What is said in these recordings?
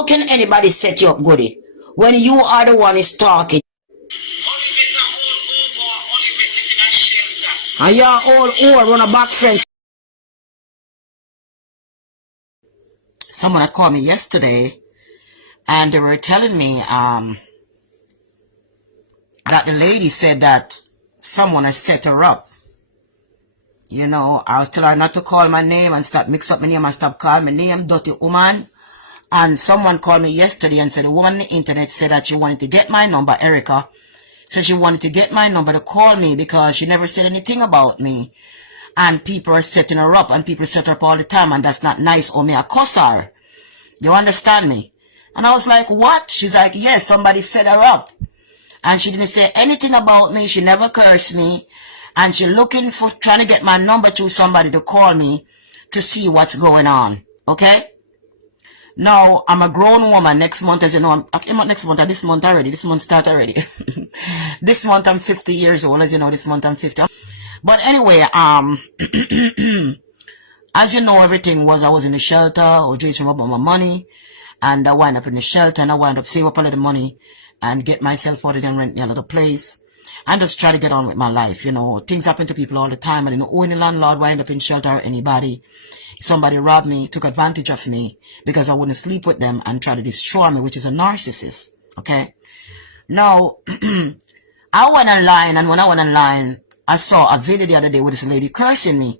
How can anybody set you up, Goody, when you are the one is talking? And you're all run a back fence. Someone had called me yesterday and they were telling me that the lady said that someone has set her up. You know, I was telling her not to call my name and stop mix up my name and stop calling my name, dirty woman. And someone called me yesterday and said the woman on the internet said that she wanted to get my number, Erica. So she wanted to get my number to call me because she never said anything about me. And people are setting her up and people set her up all the time and that's not nice or me a cuss her. You understand me? And I was like, what? She's like, yes, somebody set her up. And she didn't say anything about me. She never cursed me. And she looking for trying to get my number to somebody to call me to see what's going on. Okay? Now, I'm a grown woman. Next month, as you know, not next month, this month already. This month start already. This month, I'm 50 years old. As you know, this month, I'm 50. But anyway, as you know, everything was, I was in the shelter, I was doing some about my money, and I wind up in the shelter, and I wind up save up a lot of money, and get myself out of there and rent me another place, and just try to get on with my life. You know, things happen to people all the time, and you know, any landlord wind up in shelter or anybody. Somebody robbed me, took advantage of me because I wouldn't sleep with them and try to destroy me, which is a narcissist. Okay. Now, I went online, and when I went online, I saw a video the other day with this lady cursing me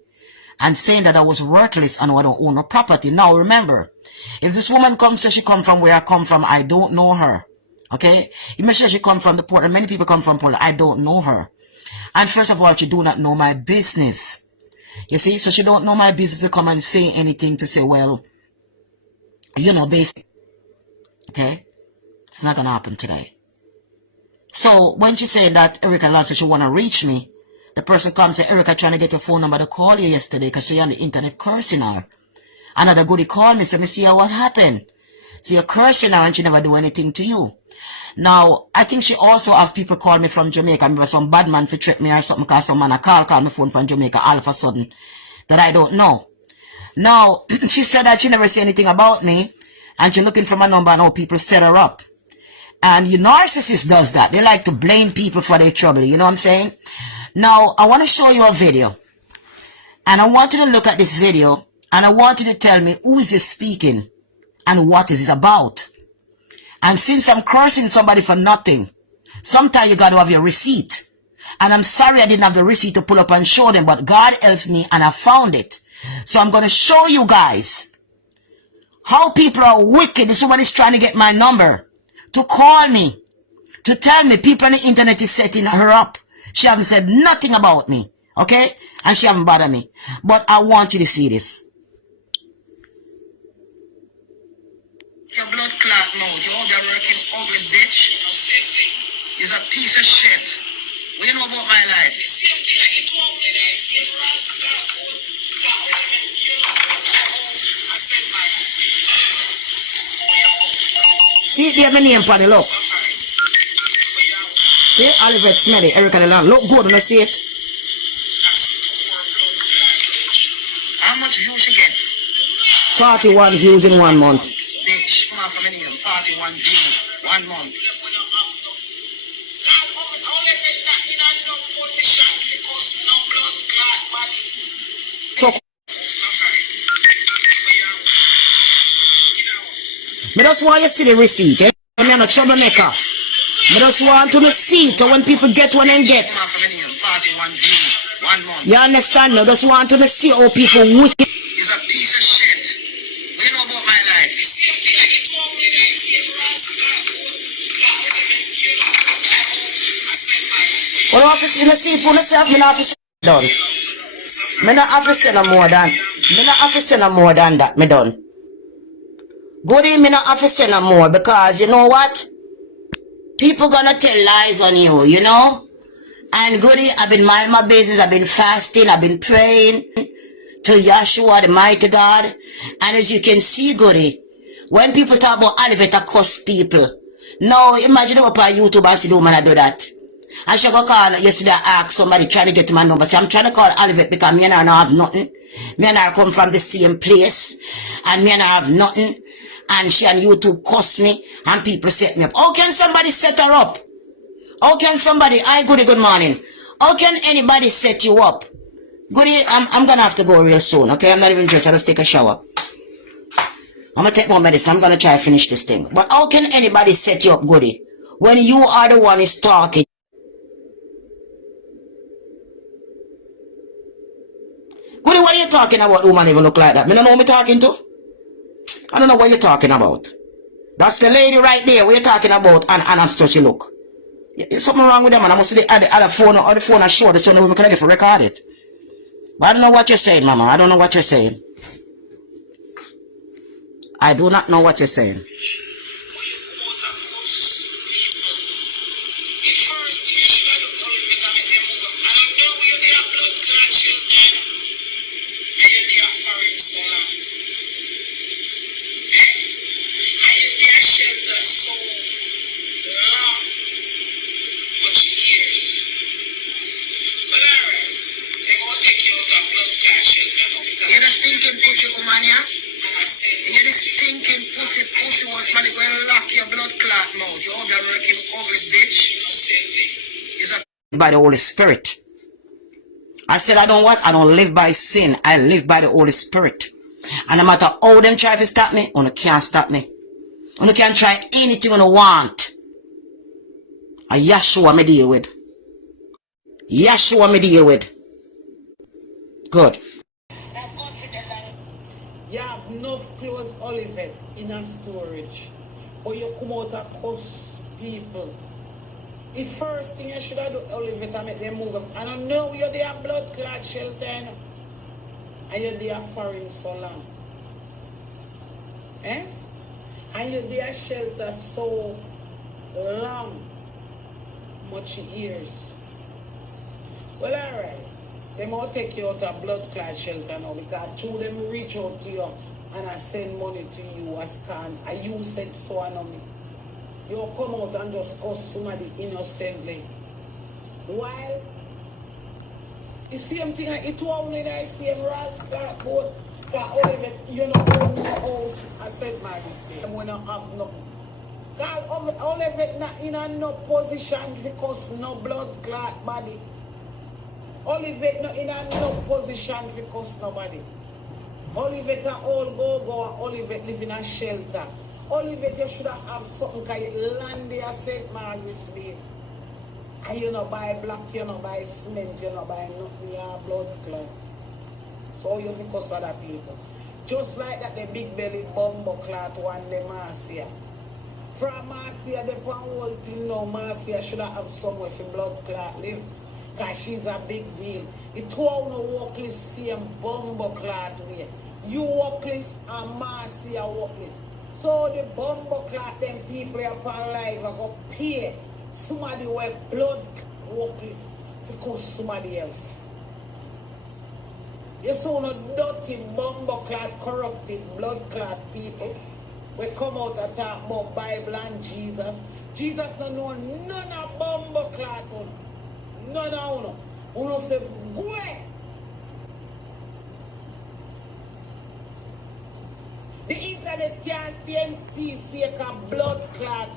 and saying that I was worthless and I don't own a property. Now, remember, if this woman comes, says she come from where I come from, I don't know her. Okay. If she says she come from the port, and many people come from Portland, I don't know her. And first of all, she do not know my business. You see, so she don't know my business to come and say anything to say, well, you know, basically, okay, it's not gonna happen today. So when she said that Erica Lance, she wanna reach me, the person comes and say, Erica trying to get your phone number to call you yesterday because she on the internet cursing her. Another goodie called me, said, me see what happened. So you're cursing her and she never do anything to you. Now, I think she also have people call me from Jamaica. Maybe some bad man for trick me or something because some man call my phone from Jamaica all of a sudden that I don't know. Now, she said that she never say anything about me and she looking for my number and how people set her up. And you narcissist does that. They like to blame people for their trouble. You know what I'm saying? Now, I want to show you a video. And I want you to look at this video and I want you to tell me who is this speaking and what is it about. And since I'm cursing somebody for nothing, sometimes you got to have your receipt. And I'm sorry I didn't have the receipt to pull up and show them, but God helped me and I found it. So I'm going to show you guys how people are wicked. Someone is trying to get my number to call me, to tell me people on the internet is setting her up. She haven't said nothing about me, okay? And she haven't bothered me. But I want you to see this. Your blood clot mouth, you over working ugly bitch. You're a piece of shit. What do you know about my life? The same thing like you told me that I see for us. See there my name on the look. See Olivette, SMELLIE, Erica the Land. Look good when I see it. How much views you get? 41 views in 1 month. Bitch, come on from any 41 views 1 month. So I just want you to see the receipt. Eh? I'm not a troublemaker. I just want to see it when people get one and get. You understand me? I just want to see how people wicked. It's a piece of shit. What do you know about my life? The same thing like you told me that I see for us. Well, office in the seat for myself, I'm not office done. I'm not office no more than. I'm not office no more than that. Me done. Good in me not office no more because you know what? People gonna tell lies on you, you know? And goody, I've been minding my business, I've been fasting, I've been praying to Yahshua, the mighty God. And as you can see, goody, when people talk about Olivette, I cuss people. No, imagine up on YouTube and see the woman I do that. I should go call yesterday, I asked somebody trying to get to my number. So I'm trying to call Olivette because me and her don't have nothing. Me and her come from the same place. And me and her have nothing. and she on YouTube cuss me and people set me up. How can somebody set her up? How can somebody, hi Goody, good morning. How can anybody set you up? Goody, I'm gonna have to go real soon, okay? I'm not even dressed, I just take a shower. I'm gonna take more medicine, I'm gonna try to finish this thing. But how can anybody set you up, Goody, when you are the one is talking? Goody, what are you talking about? Woman even look like that. Me don't know who me talking to. I don't know what you're talking about. That's the lady right there. What you talking about? And I'm such a look. There's something wrong with them, and I must see the other phone or the phone I show the son we can get for record it. But I don't know what you're saying, Mama. I don't know what you're saying. I do not know what you're saying. By the Holy Spirit. I said I don't what? I don't live by sin. I live by the Holy Spirit. And no matter how them try to stop me, you can't stop me. You can try anything you want. And Yeshua me deal with. Yeshua me deal with. Good. You have enough clothes, Olivette, in a storage. Or you come out and cuss people. The first thing you should have done, Olivette, and make them move up. I don't know you're there blood clot shelter, and you're there foreign so long. Eh? And you're there shelter so long. Much years. Well, alright. They might take you out of blood clot shelter now because two them reach out to you and I send money to you as can. And you said so on me. You come out and just cuss somebody innocently. While the same thing it only that I see every rascal boat. Because Olivette, you know, own the house, I said my mistake. I'm gonna have nothing. Because Olivette not in a no position because no blood clot body. Olivette not in a no position because nobody. Olivette a all go and Olivette live in a shelter. Olivette, you should have something because you land there St. Margaret's Bay. And you not buy black, you not buy cement, you not buy nothing, you have blood clot. So you focus other people. Just like that the big belly bumbo clot one the Marcia. From Marcia, the one whole thing now, Marcia should have somewhere for blood clot live. Because she's a big deal. It won't walk this same bumbo clot way. You walk this and Marcia walk this. So the bumbo clot, them people upon life are going to pay somebody with blood workless because somebody else. You saw no dirty bumbo clot, corrupted blood clot people. We come out and talk about Bible and Jesus. Jesus don't know none of bumbo clot. None of them. Uno say, go. The internet can't stay in peace, take a blood clot.